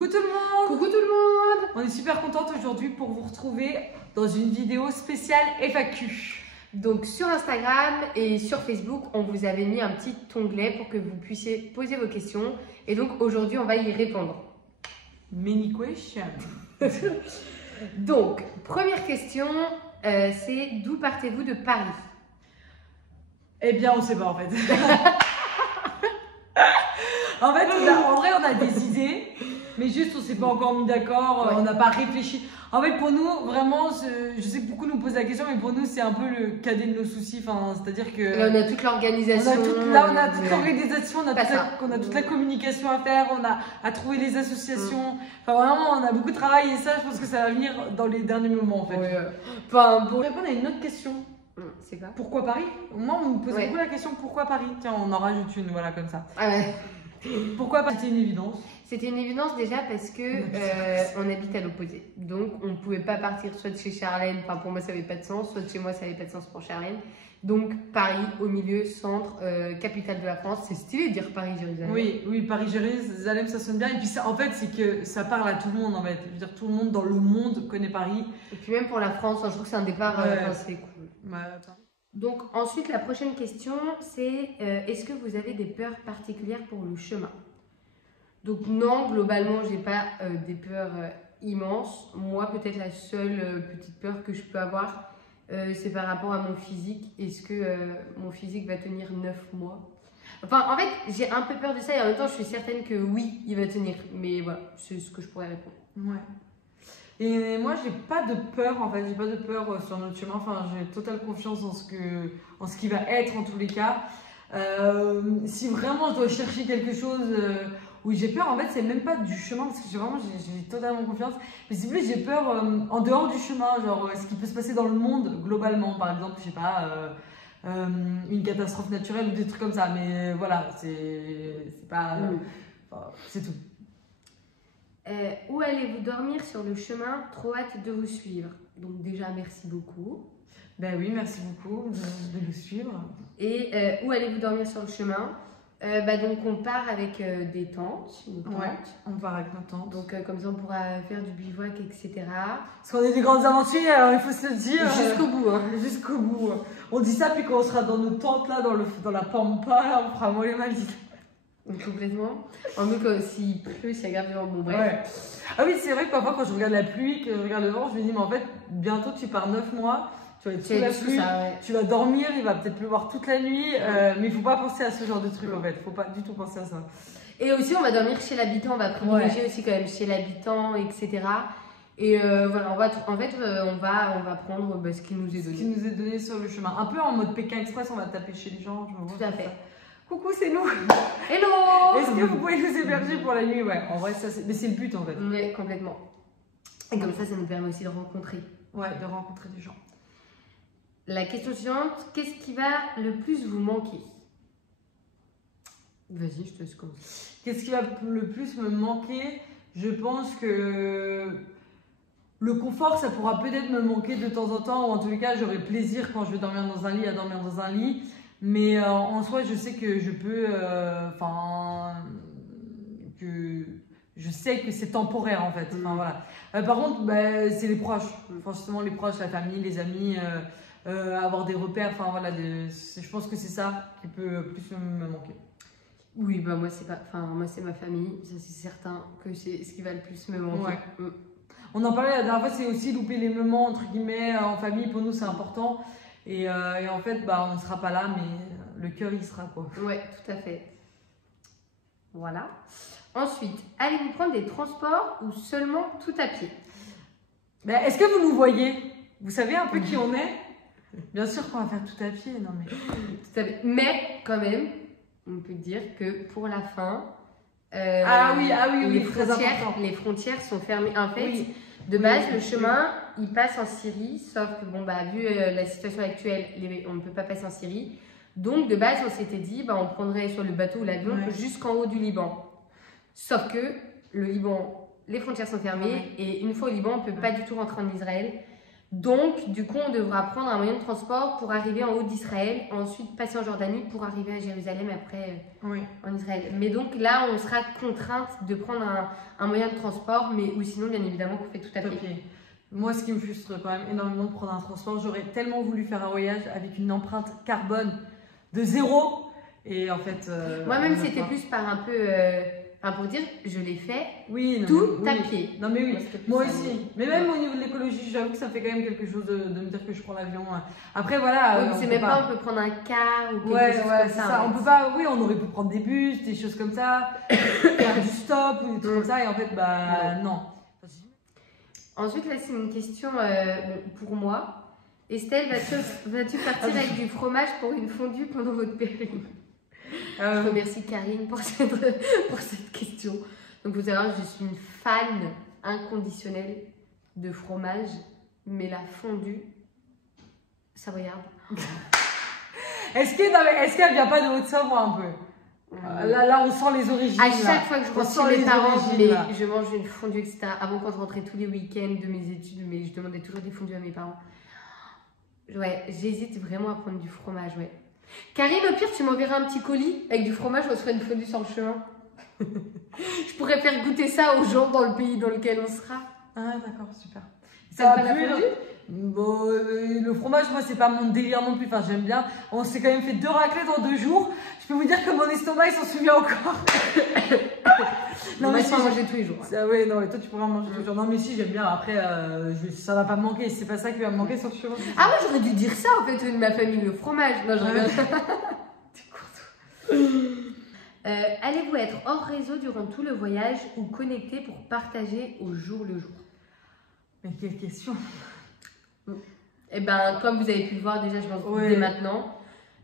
Coucou tout le monde! Coucou tout le monde! On est super contente aujourd'hui pour vous retrouver dans une vidéo spéciale FAQ. Donc sur Instagram et sur Facebook, on vous avait mis un petit onglet pour que vous puissiez poser vos questions. Et donc aujourd'hui, on va y répondre. Many questions. Donc, première question, c'est d'où partez-vous de Paris? Eh bien, on sait pas en fait. En fait, en vrai, on a des idées, mais juste on s'est pas encore mis d'accord, Ouais. on n'a pas réfléchi. En fait, pour nous, vraiment, je sais que beaucoup nous posent la question, mais pour nous, c'est un peu le cadet de nos soucis. Enfin, c'est-à-dire que Là, on a toute l'organisation. on a toute l'organisation, on a Pas toute la communication à faire, on a à trouver les associations. Enfin, vraiment, on a beaucoup de travail et ça, je pense que ça va venir dans les derniers moments en fait. Ouais. Enfin, pour répondre à une autre question, C'est quoi? pourquoi Paris? Moi, on me pose Ouais. beaucoup la question pourquoi Paris? Tiens, on en rajoute une, voilà, comme ça. Ah ouais. Pourquoi Paris? C'était une évidence. C'était une évidence déjà parce que on habite à l'opposé. Donc on ne pouvait pas partir soit de chez Charlène, enfin pour moi ça n'avait pas de sens, soit de chez moi ça n'avait pas de sens pour Charlène. Donc Paris au milieu, centre, capitale de la France, c'est stylé de dire Paris-Jérusalem. Oui, Paris-Jérusalem, ça sonne bien. Et puis en fait, c'est que ça parle à tout le monde en fait. Je veux dire, tout le monde dans le monde connaît Paris. Et puis même pour la France, je trouve que c'est un départ, Ouais. c'est cool. Ouais, attends. Donc ensuite la prochaine question c'est est-ce que vous avez des peurs particulières pour le chemin? Donc non, globalement j'ai pas des peurs immenses. Moi peut-être la seule petite peur que je peux avoir c'est par rapport à mon physique. Est-ce que mon physique va tenir 9 mois? Enfin en fait j'ai un peu peur de ça et en même temps je suis certaine que oui il va tenir. Mais voilà, c'est ce que je pourrais répondre. Ouais. Et moi, j'ai pas de peur en fait, j'ai pas de peur sur notre chemin. Enfin, j'ai totale confiance en ce qui va être en tous les cas. Si vraiment je dois chercher quelque chose où j'ai peur, en fait, c'est même pas du chemin parce que j'ai totalement confiance. Mais c'est plus j'ai peur en dehors du chemin, genre ce qui peut se passer dans le monde globalement. Par exemple, je sais pas, une catastrophe naturelle ou des trucs comme ça. Mais voilà, c'est pas, enfin, c'est tout. Où allez-vous dormir sur le chemin? Trop hâte de vous suivre. Donc déjà merci beaucoup. Ben oui, merci beaucoup de nous suivre. Et où allez-vous dormir sur le chemin? Donc on part avec des tentes, une tente. Ouais, on part avec nos tentes. Donc comme ça on pourra faire du bivouac, etc. Parce qu'on est des grandes aventuriers, alors il faut se le dire. Jusqu'au bout. Hein. Jusqu'au bout. On dit ça, puis quand on sera dans nos tentes, là, dans la pampa, là, on fera mollet mal dit. Complètement. En plus s'il pleut, s'il y a grave du vent, bon bref. Ouais. Ah oui, c'est vrai que parfois quand je regarde la pluie, que je regarde le vent, je me dis, mais en fait, bientôt tu pars 9 mois, tu vas être sous la pluie, ça, ouais. tu vas dormir, il va peut-être pleuvoir toute la nuit, mais il faut pas penser à ce genre de truc en fait, faut pas du tout penser à ça. Et aussi on va dormir chez l'habitant, on va privilégier aussi quand même chez l'habitant, etc. Et voilà, on va prendre ce qui nous est Ce donné. qui nous est donné sur le chemin. Un peu en mode Pékin Express, on va taper chez les gens. Tout à fait. Coucou, c'est nous. Hello! Est-ce que vous pouvez nous héberger pour la nuit? Ouais, en vrai, mais c'est le but en fait. Oui, complètement. Et comme ça nous permet aussi de rencontrer. Ouais, de rencontrer des gens. La question suivante, qu'est-ce qui va le plus vous manquer? Vas-y, je te laisse commencer. Qu'est-ce qui va le plus me manquer? Je pense que le confort, ça pourra peut-être me manquer de temps en temps, ou en tous les cas, j'aurai plaisir quand je vais dormir dans un lit à dormir dans un lit. Mais en soi, je sais que je peux, je sais que c'est temporaire en fait. Enfin, voilà. Par contre, c'est les proches. Forcément, les proches, la famille, les amis, avoir des repères. Enfin voilà, je pense que c'est ça qui peut plus me manquer. Oui, bah moi c'est ma famille, ça c'est certain que c'est ce qui va le plus me manquer. Ouais. On en parlait la dernière fois, c'est aussi louper les moments entre guillemets en famille. Pour nous, c'est important. Et en fait, on ne sera pas là, mais le cœur, il sera quoi. Ouais, tout à fait. Voilà. Ensuite, allez-vous prendre des transports ou seulement tout à pied? Est-ce que vous nous voyez? Vous savez un peu qui on est? Bien sûr qu'on va faire tout à pied, non mais... Tout à fait. Mais quand même, on peut dire que pour la fin, oui, très important. les frontières sont fermées. En fait, Oui. de base, le chemin, il passe en Syrie, sauf que vu la situation actuelle, on ne peut pas passer en Syrie. Donc, de base, on s'était dit, on prendrait sur le bateau ou l'avion jusqu'en haut du Liban. Sauf que le Liban, les frontières sont fermées et une fois au Liban, on ne peut pas du tout rentrer en Israël Donc, du coup, on devra prendre un moyen de transport pour arriver en haut d'Israël, ensuite passer en Jordanie pour arriver à Jérusalem après en Israël. Mais donc là, on sera contrainte de prendre un moyen de transport, mais ou sinon, bien évidemment, qu'on fait tout à pied. Moi, ce qui me frustre quand même énormément de prendre un transport, j'aurais tellement voulu faire un voyage avec une empreinte carbone de 0. Et en fait. Moi-même, c'était plus par un peu. Enfin, pour dire, je l'ai fait à pied. Non, mais oui, moi aussi. Mais même au niveau de l'écologie, j'avoue que ça fait quand même quelque chose de me dire que je prends l'avion. Après, voilà. C'est même pas, on peut prendre un car ou quelque chose comme ça. On peut pas, oui, on aurait pu prendre des bus, des choses comme ça, faire du stop ou des trucs comme ça. Et en fait, non. Ensuite, là, c'est une question pour moi. Estelle, vas-tu partir avec du fromage pour une fondue pendant votre périple? Je remercie Karine pour cette question. Donc, vous savez, je suis une fan inconditionnelle de fromage, mais la fondue savoyarde. Est-ce qu'elle vient pas de Haute-Savoie un peu? Là, on sent les origines. À chaque fois que je rentre chez mes parents, je mange une fondue, etc. Avant, quand je rentrais tous les week-ends de mes études, mais je demandais toujours des fondues à mes parents. Ouais, j'hésite vraiment à prendre du fromage, ouais. Karine, au pire, tu m'enverras un petit colis avec du fromage, on se ferait une fondue sur le chemin. Je pourrais faire goûter ça aux gens dans le pays dans lequel on sera. Ah, d'accord, super. Ça va pas la fondue? Bon, le fromage, moi, c'est pas mon délire non plus. Enfin, j'aime bien. On s'est quand même fait 2 raclettes en 2 jours. Je peux vous dire que mon estomac, il s'en souvient encore. Non, mais je peux manger tous les jours. Ouais, non, et toi, tu pourras en manger tous les jours. Non, mais si, j'aime bien. Après, ça va pas me manquer. C'est pas ça qui va me manquer sur le chemin. Ah, moi, j'aurais dû dire ça, en fait, de ma famille, le fromage. Non, je regarde. Allez-vous être hors réseau durant tout le voyage ou connecté pour partager au jour le jour? Mais quelle question! Eh ben, comme vous avez pu le voir déjà, je pense dès maintenant,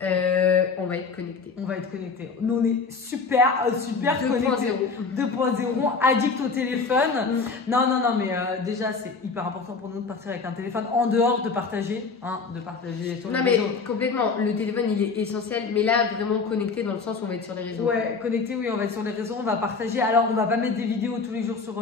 on va être connecté. On va être connecté. Nous, on est super connectés. 2.0, addict au téléphone. Non, mais déjà, c'est hyper important pour nous de partir avec un téléphone en dehors de partager. De partager sur les réseaux. Non, mais complètement. Le téléphone, il est essentiel. Mais là, vraiment connecté dans le sens où on va être sur les réseaux. Ouais, connecté, oui, on va être sur les réseaux. On va partager. Alors, on va pas mettre des vidéos tous les jours sur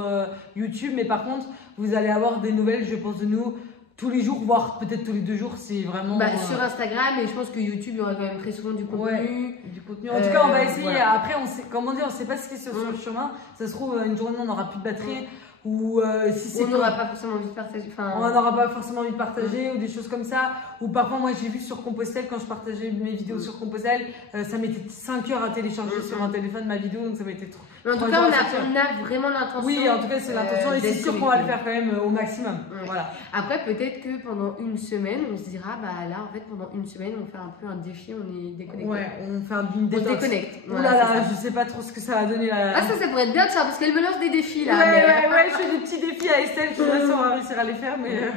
YouTube. Mais par contre, vous allez avoir des nouvelles, je pense, de nous tous les jours, voire peut-être tous les 2 jours, c'est vraiment... Sur Instagram, et je pense que YouTube, il y aura quand même très souvent du contenu. Ouais, du contenu. En tout cas, on va essayer. Voilà. Après, on sait, comment dire, on sait pas ce qui est sur le chemin. Ça se trouve, une journée, on n'aura plus de batterie. Ou si c'est... On n'aura pas forcément envie de partager. On n'aura pas forcément envie de partager ou des choses comme ça. Ou parfois, moi, j'ai vu sur Compostelle, quand je partageais mes vidéos sur Compostelle, ça mettait 5 heures à télécharger sur un téléphone ma vidéo, donc ça m'était trop... Mais en tout cas, on a vraiment l'intention. Oui, en tout cas, c'est l'intention et c'est sûr qu'on va le faire quand même au maximum. Voilà. Après, peut-être que pendant une semaine, on se dira, là, en fait, pendant une semaine, on fait un peu un défi, on est déconnecté. Ouais, on fait une détente. On se déconnecte. Voilà, je sais pas trop ce que ça va donner là. Ah, ça pourrait être bien de ça, parce qu'elle me lance des défis là. Ouais, je fais des petits défis à Estelle, je sais pas si on va réussir à les faire, mais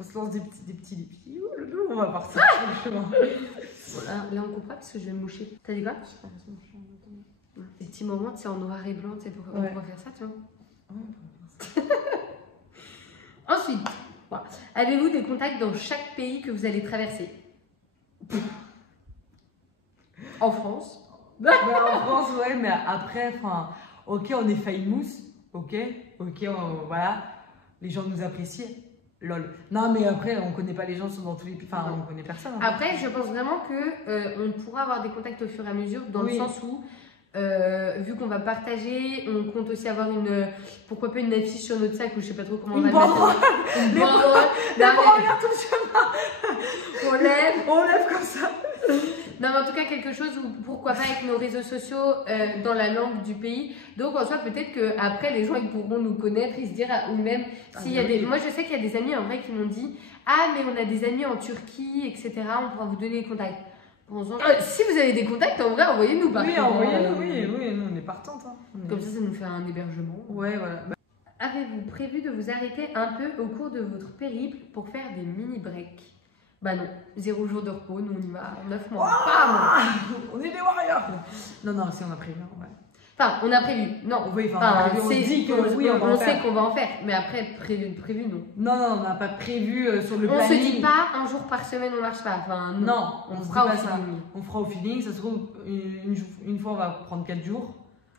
on se lance des petits défis. On va partir sur le chemin. Voilà, là, on comprend parce que je vais me moucher. T'as dit quoi? Des petits moments, tu sais, en noir et blanc, tu sais, pour faire ça, tu vois. Ensuite, avez-vous des contacts dans chaque pays que vous allez traverser? En France? En France, ouais, mais après, ok, on est famous, ok, voilà, les gens nous apprécient, lol. Non, mais après, on connaît pas les gens, sont dans tous les pays, on connaît personne. Hein. Après, je pense vraiment que on pourra avoir des contacts au fur et à mesure, dans le sens où, vu qu'on va partager, on compte aussi avoir pourquoi pas une affiche sur notre sac ou je sais pas trop comment on va le mettre. Une banderole. On regarde tout le chemin. On lève comme ça. Non, mais en tout cas, quelque chose où, pourquoi pas avec nos réseaux sociaux dans la langue du pays. Donc, en soi, peut-être qu'après, les gens ils pourront nous connaître et se dire, ou même, s'il y a des. Moi, je sais qu'il y a des amis en vrai qui m'ont dit, ah, mais on a des amis en Turquie, etc. On pourra vous donner les contacts. Si vous avez des contacts, en vrai, envoyez-nous par contre. Oui, envoyez-nous, oui, nous on est partantes. Hein. Comme ça nous fait un hébergement. Ouais, voilà. Avez-vous prévu de vous arrêter un peu au cours de votre périple pour faire des mini-breaks? Bah non, 0 jour de repos, nous on y va 9 mois. On est des warriors. Non, si on a prévu, ouais. Enfin, on a prévu, non. Oui, on dit que oui, on sait qu'on va en faire, mais après, prévu, non. Non, on n'a pas prévu sur le planning. On se dit pas, un jour par semaine, on marche pas. Enfin, non, on fera au feeling. On fera au feeling, ça se trouve, une fois, on va prendre 4 jours.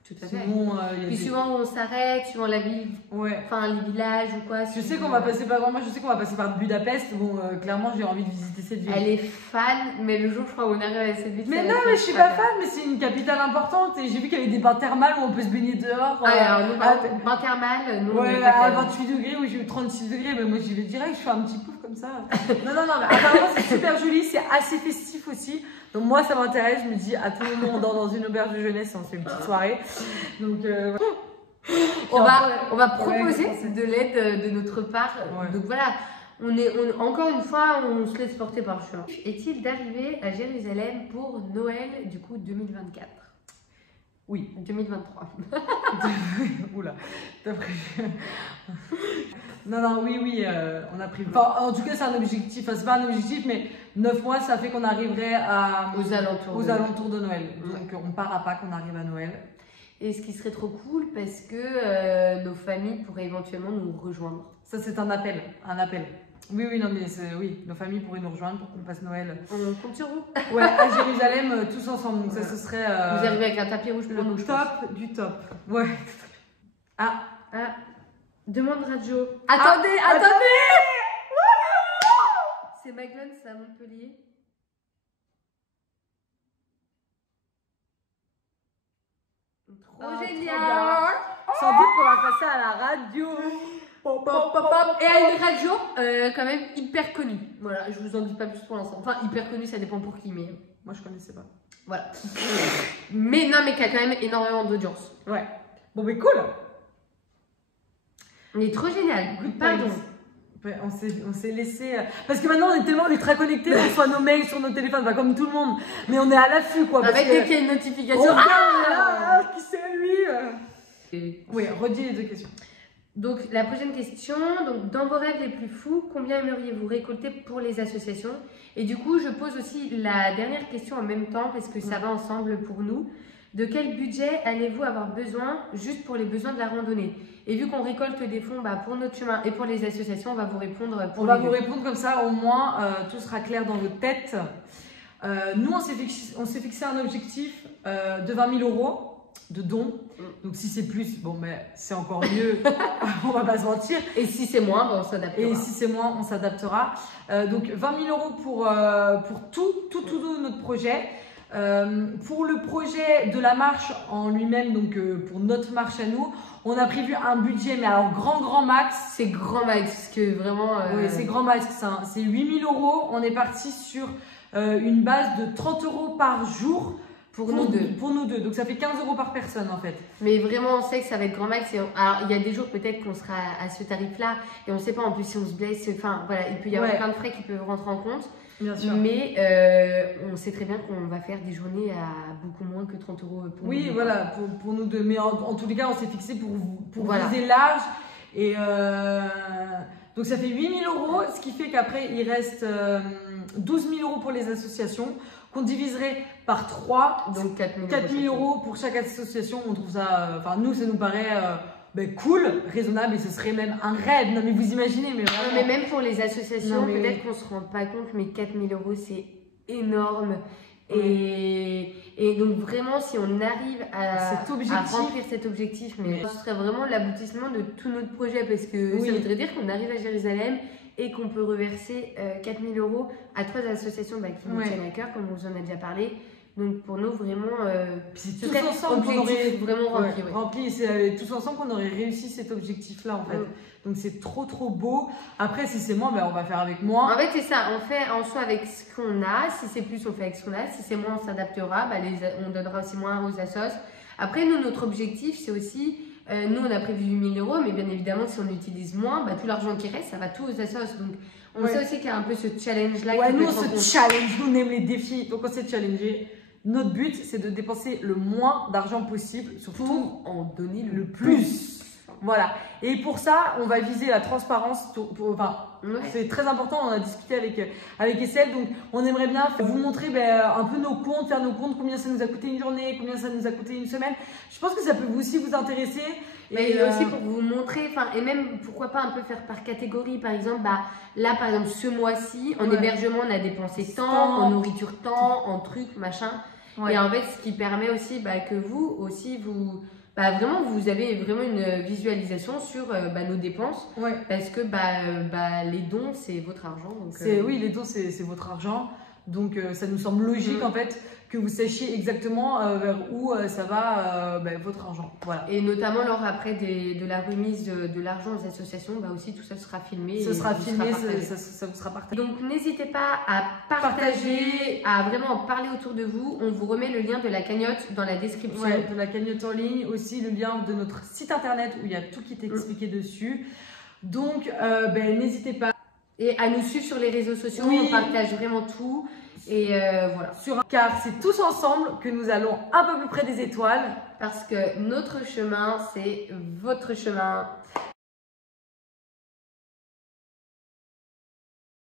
Tout à fait. Sinon, il y a Puis des... suivant où on s'arrête, suivant la ville, Ouais. enfin les villages ou quoi. Je sais qu'on va passer par moi, je sais qu'on va passer par Budapest. Bon, clairement, j'ai envie de visiter cette ville. Elle est fan, mais le jour je crois où on arrive à cette ville. Mais ça va non, être mais je suis pas fan. fan, mais c'est une capitale importante et j'ai vu qu'il y avait des bains thermales où on peut se baigner dehors. Alors, nous, bain thermal, nous, on Ouais, est pas à fan. 28 degrés ou j'ai eu 36 degrés, mais moi j'y vais direct, je fais un petit pouf comme ça. Non, mais apparemment c'est super joli, c'est assez festif aussi. Donc moi ça m'intéresse, je me dis à tout moment on dort dans une auberge de jeunesse et on se fait une petite soirée. Donc On va proposer ouais, de l'aide de notre part. Ouais. Donc voilà, encore une fois, on se laisse porter par le chemin. Est-il d'arriver à Jérusalem pour Noël du coup 2024? Oui. 2023. Oula, t'as prévu. Non, oui, on a pris. Enfin, en tout cas, c'est un objectif. Enfin, c'est pas un objectif, mais 9 mois, ça fait qu'on arriverait Aux alentours de Noël. Ouais. Donc, on part à Pâques, on arrive à Noël. Et ce qui serait trop cool parce que nos familles pourraient éventuellement nous rejoindre. Ça, c'est un appel. Oui, non, mais oui, nos familles pourraient nous rejoindre pour qu'on passe Noël. On compte sur vous. Ouais, à Jérusalem, tous ensemble. Donc, ça, ce serait. Vous arrivez avec un tapis rouge pour nous, le je pense. top du top. Ouais. Ah, Demande radio. attendez! C'est Maglone, c'est à Montpellier. Trop Ah, génial! Sans doute qu'on va passer à la radio. Pop, pop, pop. Et à une radio quand même hyper connue. Voilà, je vous en dis pas plus pour l'instant. Enfin, hyper connue, ça dépend pour qui, mais Moi, je connaissais pas. voilà. Mais non, mais qui a quand même énormément d'audience. Ouais. Bon, mais cool. Mais trop génial. Good Pardon. times. Ouais, on s'est laissé. Parce que maintenant, on est tellement ultra connectés, on reçoit nos mails sur nos téléphones, pas comme tout le monde. Mais on est à l'affût, quoi. En parce fait, que- dès qu'il y a une notification. On regarde, qui c'est lui Oui, redis les deux questions. Donc, la prochaine question. Donc, dans vos rêves les plus fous, combien aimeriez-vous récolter pour les associations? Et du coup, je pose aussi la dernière question en même temps parce que ça va ensemble pour nous. De quel budget allez-vous avoir besoin juste pour les besoins de la randonnée? Et vu qu'on récolte des fonds pour notre chemin et pour les associations, on va vous répondre pour On va les vous deux. répondre comme ça, au moins, tout sera clair dans votre tête. Nous, on s'est fixé un objectif de 20 000 € de dons. Donc, si c'est plus, bon, mais c'est encore mieux. On va pas se mentir. Et si c'est moins, on s'adaptera. Et si c'est moins, on s'adaptera. Donc 20 000 € pour tout notre projet. Pour le projet de la marche en lui-même, donc pour notre marche à nous, on a prévu un budget, mais alors grand max. C'est grand max, parce que vraiment. Oui, c'est grand max, c'est 8 000 €. On est parti sur une base de 30 € par jour. Pour nous deux. Pour nous deux. Donc ça fait 15 € par personne en fait. Mais vraiment, on sait que ça va être grand max. Alors, il y a des jours peut-être qu'on sera à ce tarif-là. Et on ne sait pas en plus si on se blesse. Enfin, voilà, il peut y avoir plein de frais qui peuvent rentrer en compte. Bien sûr. Mais on sait très bien qu'on va faire des journées à beaucoup moins que 30 € pour Oui, nous. voilà, pour nous deux. Mais en tous les cas, on s'est fixé pour Voilà. viser large. Et donc ça fait 8 000 €, ce qui fait qu'après, il reste 12 000 € pour les associations, qu'on diviserait par 3. Donc 4 000 € pour chaque association. On trouve ça, enfin nous, ça nous paraît cool, raisonnable, et ce serait même un rêve. Non mais vous imaginez, mais Non, vraiment. mais même pour les associations, Non, mais peut-être qu'on ne se rend pas compte, mais 4 000 € c'est énorme. Et donc vraiment, si on arrive à remplir cet objectif, mais ce serait vraiment l'aboutissement de tout notre projet, parce que ça voudrait dire qu'on arrive à Jérusalem et qu'on peut reverser 4 000 € à 3 associations qui nous tiennent à cœur, comme on vous en a déjà parlé. Donc pour nous, vraiment, c'est ce tous serait ensemble qu'on aurait vraiment rempli. rempli, c'est tous ensemble qu'on aurait réussi cet objectif-là en fait. Donc c'est trop beau. Après, si c'est moins, on va faire avec moins. En fait, c'est ça. On fait en soi avec ce qu'on a. Si c'est plus, on fait avec ce qu'on a. Si c'est moins, on s'adaptera. On donnera aussi moins aux assos. Après, nous, notre objectif, c'est aussi. Nous, on a prévu 8 000 €, mais bien évidemment, si on utilise moins, tout l'argent qui reste, ça va tout aux assos. Donc, on sait aussi qu'il y a un peu ce challenge-là. Ouais, nous, on se challenge. Nous, on aime les défis. Donc, on s'est challengé. Notre but, c'est de dépenser le moins d'argent possible, surtout en donner le plus. Voilà. Et pour ça, on va viser la transparence. C'est très important. On a discuté avec Estelle. Donc, on aimerait bien vous montrer un peu nos comptes, faire nos comptes, combien ça nous a coûté une journée, combien ça nous a coûté une semaine. Je pense que ça peut aussi vous intéresser. Mais aussi pour vous montrer, et même pourquoi pas un peu faire par catégorie. Par exemple, là, par exemple, ce mois-ci, en hébergement, on a dépensé tant, en nourriture tant, en trucs, machin. Et en fait, ce qui permet aussi que vous aussi, vraiment vous avez vraiment une visualisation sur nos dépenses. Ouais. Parce que les dons, c'est votre argent. Donc, Oui, les dons, c'est votre argent. Donc, ça nous semble logique, en fait, que vous sachiez exactement vers où ça va votre argent. Voilà. Et notamment lors après de la remise de l'argent aux associations, aussi tout ça sera filmé. Ça sera filmé, ça vous sera partagé. Donc, n'hésitez pas à partager, à vraiment en parler autour de vous. On vous remet le lien de la cagnotte dans la description. Ouais, de la cagnotte en ligne, aussi le lien de notre site internet où il y a tout qui est expliqué dessus. Donc, n'hésitez pas. Et à nous suivre sur les réseaux sociaux, on partage vraiment tout. Et voilà. Car c'est tous ensemble que nous allons un peu plus près des étoiles. Parce que notre chemin, c'est votre chemin.